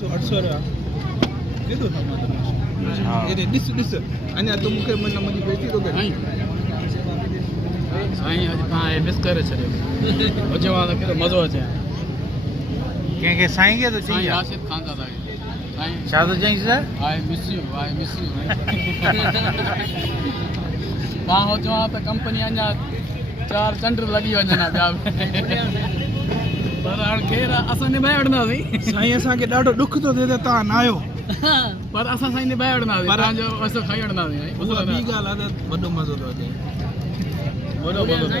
800 केॾो हा ॾिस अञा तूं मूंखे मन मुंहिंजी बेइज़ती थो करे साईं अॼु तव्हां मिस करे छॾियो हुजे वां त केॾो मज़ो अचे कंहिंखे साईं खे थो साईं चई राशिद खान था साईं छा थो चईं सर आई मिस यू तव्हां हुजे वां त कंपनी अञा 4 चंड लॻी वञनि ॿिया पर हाणे केरु असां निभाए वठंदासीं साईं असांखे ॾाढो ॾुख थो थिए त तव्हां न आयो पर असां साईं निभाए वठंदासीं तव्हांजो असां खाई वठंदासीं उहा ॿी ॻाल्हि आहे त वॾो मज़ो थो अचे वॾो मज़ो